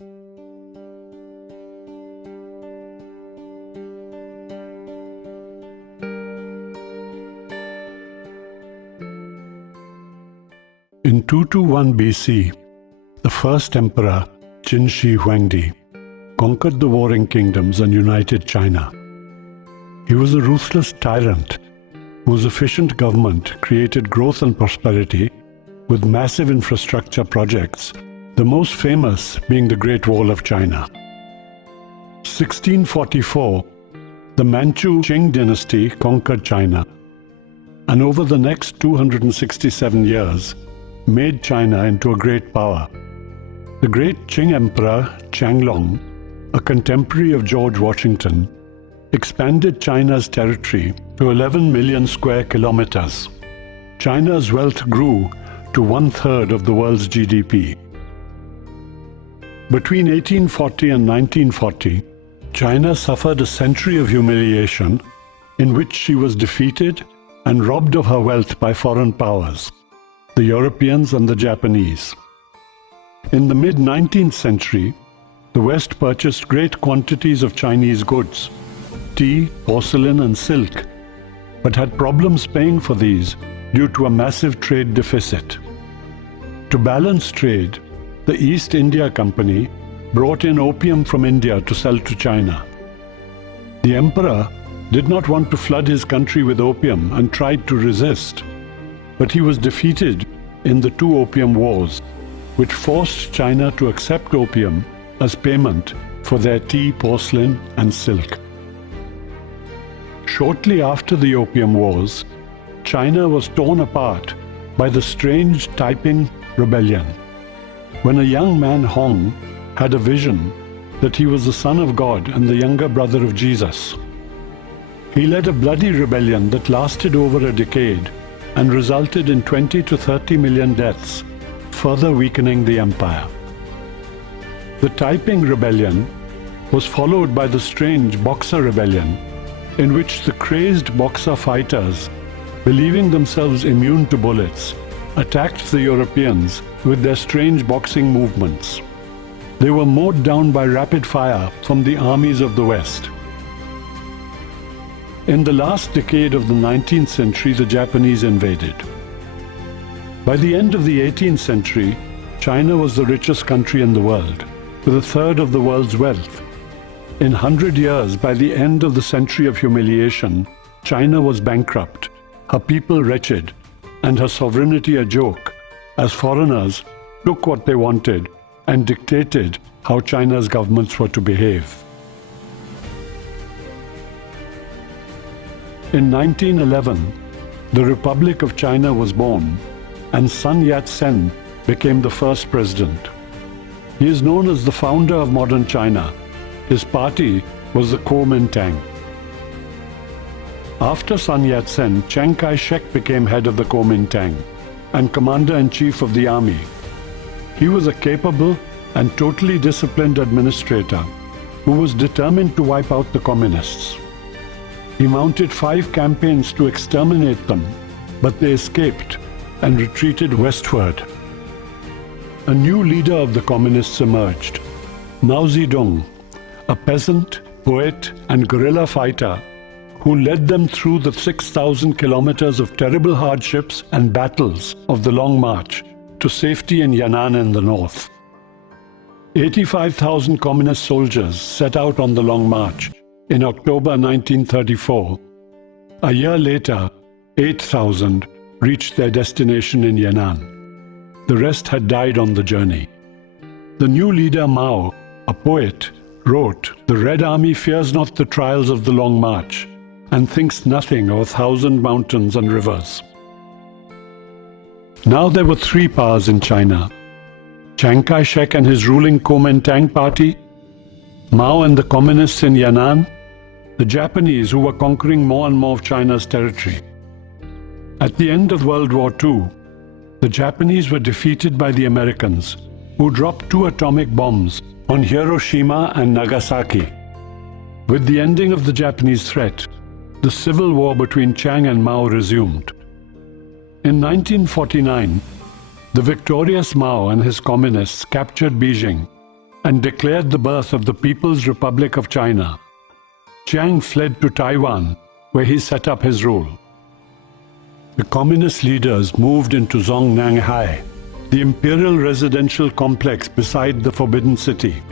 In 221 BC, the first emperor, Qin Shi Huangdi, conquered the warring kingdoms and united China. He was a ruthless tyrant whose efficient government created growth and prosperity with massive infrastructure projects, the most famous being the Great Wall of China. 1644, the Manchu Qing Dynasty conquered China, and over the next 267 years, made China into a great power. The great Qing Emperor Qianlong, a contemporary of George Washington, expanded China's territory to 11 million square kilometers. China's wealth grew to 1/3 of the world's GDP. Between 1840 and 1940, China suffered a century of humiliation in which she was defeated and robbed of her wealth by foreign powers, the Europeans and the Japanese. In the mid-19th century, the West purchased great quantities of Chinese goods, tea, porcelain and silk, but had problems paying for these due to a massive trade deficit. To balance trade, the East India Company brought in opium from India to sell to China. The emperor did not want to flood his country with opium and tried to resist, but he was defeated in the two opium wars, which forced China to accept opium as payment for their tea, porcelain and silk. Shortly after the Opium Wars, China was torn apart by the strange Taiping Rebellion, when a young man Hong had a vision that he was the son of God and the younger brother of Jesus. He led a bloody rebellion that lasted over a decade and resulted in 20 to 30 million deaths, further weakening the empire. The Taiping Rebellion was followed by the strange Boxer Rebellion, in which the crazed Boxer fighters, believing themselves immune to bullets, attacked the Europeans with their strange boxing movements. They were mowed down by rapid fire from the armies of the West. In the last decade of the 19th century, the Japanese invaded. By the end of the 18th century, China was the richest country in the world, with 1/3 of the world's wealth. In 100 years, by the end of the Century of Humiliation, China was bankrupt, her people wretched, and her sovereignty a joke, as foreigners took what they wanted and dictated how China's governments were to behave. In 1911, the Republic of China was born, and Sun Yat-sen became the first president. He is known as the founder of modern China. His party was the Kuomintang. After Sun Yat-sen, Chiang Kai-shek became head of the Kuomintang and commander-in-chief of the army. He was a capable and totally disciplined administrator who was determined to wipe out the communists. He mounted 5 campaigns to exterminate them, but they escaped and retreated westward. A new leader of the communists emerged, Mao Zedong, a peasant, poet and guerrilla fighter who led them through the 6,000 kilometers of terrible hardships and battles of the Long March to safety in Yan'an in the north. 85,000 communist soldiers set out on the Long March in October 1934. A year later, 8,000 reached their destination in Yan'an. The rest had died on the journey. The new leader Mao, a poet, wrote, "The Red Army fears not the trials of the Long March and thinks nothing of 1,000 mountains and rivers." Now there were 3 powers in China: Chiang Kai-shek and his ruling Kuomintang party, Mao and the communists in Yan'an, the Japanese who were conquering more and more of China's territory. At the end of World War II, the Japanese were defeated by the Americans, who dropped 2 atomic bombs on Hiroshima and Nagasaki. With the ending of the Japanese threat, the civil war between Chiang and Mao resumed. In 1949, the victorious Mao and his communists captured Beijing and declared the birth of the People's Republic of China. Chiang fled to Taiwan, where he set up his rule. The communist leaders moved into Zongnanhai, the imperial residential complex beside the Forbidden City.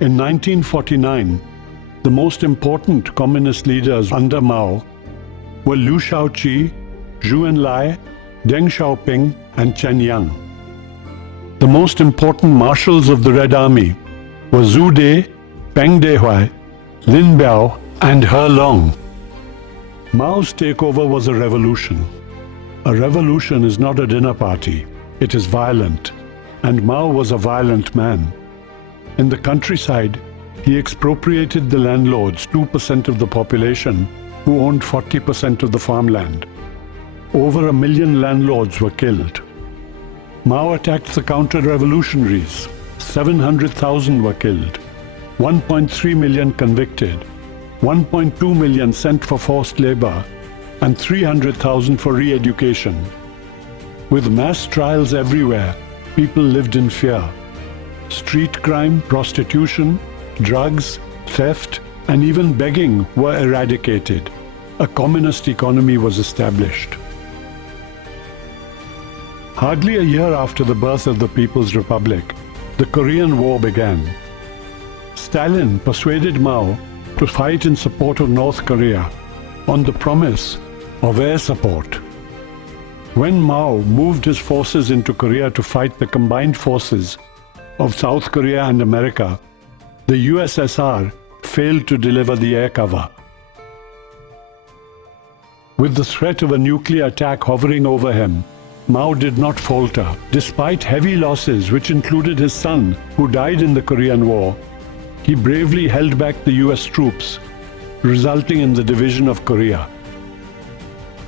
In 1949, the most important communist leaders under Mao were Liu Shaoqi, Zhou Enlai, Deng Xiaoping, and Chen Yang. The most important marshals of the Red Army were Zhu De, Peng Dehuai, Lin Biao, and He Long. Mao's takeover was a revolution. A revolution is not a dinner party. It is violent, and Mao was a violent man. In the countryside, he expropriated the landlords, 2% of the population, who owned 40% of the farmland. Over 1 million landlords were killed. Mao attacked the counter-revolutionaries. 700,000 were killed, 1.3 million convicted, 1.2 million sent for forced labor, and 300,000 for re-education. With mass trials everywhere, people lived in fear. Street crime, prostitution, drugs, theft, and even begging were eradicated. A communist economy was established. Hardly a year after the birth of the People's Republic, the Korean War began. Stalin persuaded Mao to fight in support of North Korea on the promise of air support. When Mao moved his forces into Korea to fight the combined forces of South Korea and America, the USSR failed to deliver the air cover. With the threat of a nuclear attack hovering over him, Mao did not falter. Despite heavy losses, which included his son, who died in the Korean War, he bravely held back the US troops, resulting in the division of Korea.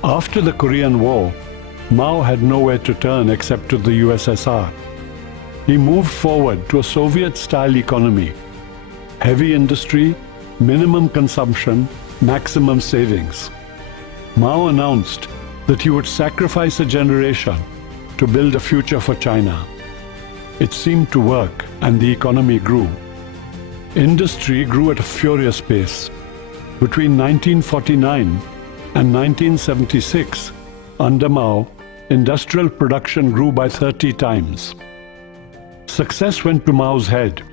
After the Korean War, Mao had nowhere to turn except to the USSR. He moved forward to a Soviet-style economy: heavy industry, minimum consumption, maximum savings. Mao announced that he would sacrifice a generation to build a future for China. It seemed to work, and the economy grew. Industry grew at a furious pace. Between 1949 and 1976, under Mao, industrial production grew by 30 times. Success went to Mao's head,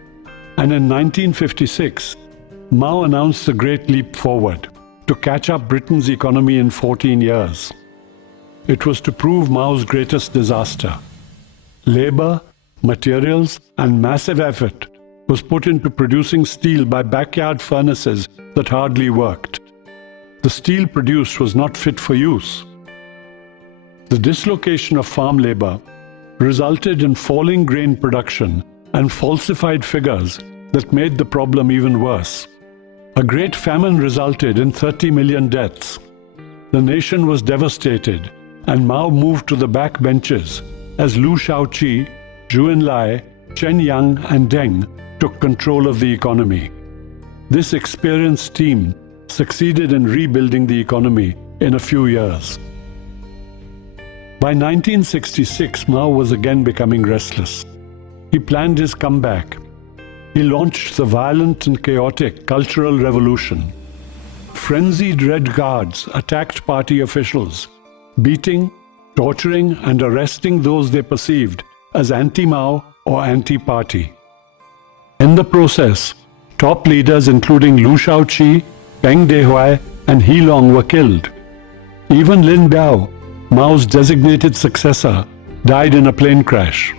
and in 1956, Mao announced the Great Leap Forward to catch up Britain's economy in 14 years. It was to prove Mao's greatest disaster. Labor, materials, and massive effort was put into producing steel by backyard furnaces that hardly worked. The steel produced was not fit for use. The dislocation of farm labor resulted in falling grain production and falsified figures that made the problem even worse. A great famine resulted in 30 million deaths. The nation was devastated, and Mao moved to the back benches as Liu Shaoqi, Zhou Enlai, Chen Yang, and Deng took control of the economy. This experienced team succeeded in rebuilding the economy in a few years. By 1966, Mao was again becoming restless. He planned his comeback. He launched the violent and chaotic Cultural Revolution. Frenzied Red Guards attacked party officials, beating, torturing, and arresting those they perceived as anti-Mao or anti-party. In the process, top leaders including Liu Shaoqi, Peng Dehuai, and He Long were killed. Even Lin Biao, Mao's designated successor, died in a plane crash.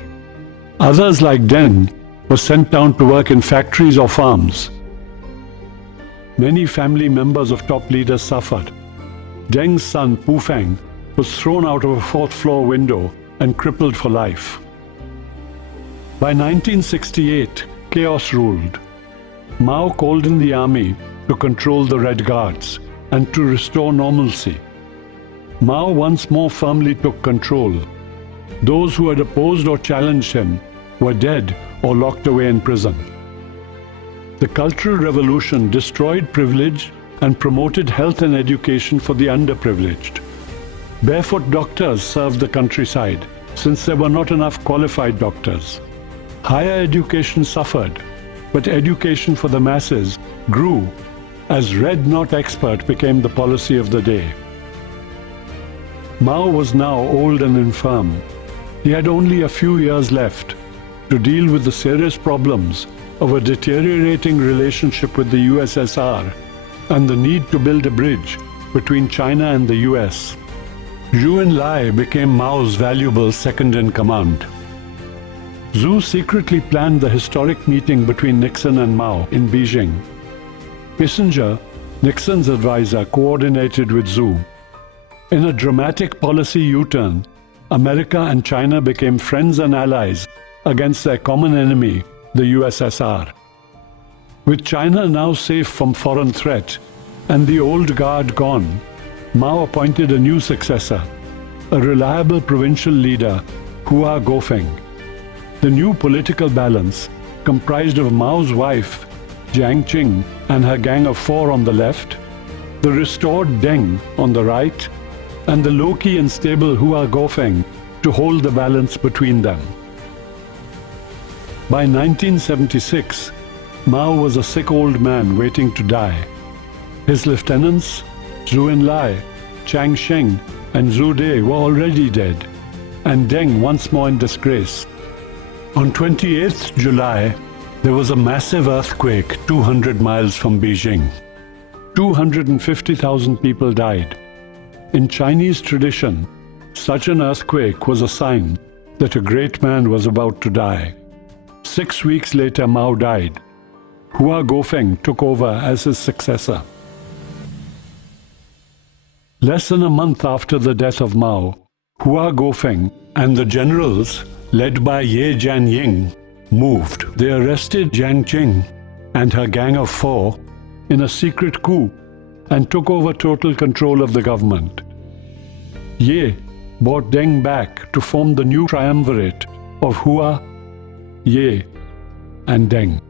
Others like Deng were sent down to work in factories or farms. Many family members of top leaders suffered. Deng's son, Pu Feng, was thrown out of a fourth-floor window and crippled for life. By 1968, chaos ruled. Mao called in the army to control the Red Guards and to restore normalcy. Mao once more firmly took control. Those who had opposed or challenged him were dead or locked away in prison. The Cultural Revolution destroyed privilege and promoted health and education for the underprivileged. Barefoot doctors served the countryside since there were not enough qualified doctors. Higher education suffered, but education for the masses grew as red not expert became the policy of the day. Mao was now old and infirm. He had only a few years left to deal with the serious problems of a deteriorating relationship with the USSR and the need to build a bridge between China and the US. Zhou Enlai became Mao's valuable second-in-command. Zhou secretly planned the historic meeting between Nixon and Mao in Beijing. Kissinger, Nixon's advisor, coordinated with Zhou. In a dramatic policy U-turn, America and China became friends and allies against their common enemy, the USSR. With China now safe from foreign threat and the old guard gone, Mao appointed a new successor, a reliable provincial leader, Hua Guofeng. The new political balance, comprised of Mao's wife, Jiang Qing, and her gang of 4 on the left, the restored Deng on the right, and the low-key and stable Hua Guofeng to hold the balance between them. By 1976, Mao was a sick old man waiting to die. His lieutenants, Zhou Enlai, Chiang Sheng, and Zhu De were already dead, and Deng once more in disgrace. On 28th July, there was a massive earthquake 200 miles from Beijing. 250,000 people died. In Chinese tradition, such an earthquake was a sign that a great man was about to die. 6 weeks later, Mao died. Hua Guofeng took over as his successor. Less than a month after the death of Mao, Hua Guofeng and the generals, led by Ye Jianying, moved. They arrested Jiang Qing and her gang of 4 in a secret coup and took over total control of the government. Ye brought Deng back to form the new triumvirate of Hua, Ye, and Deng.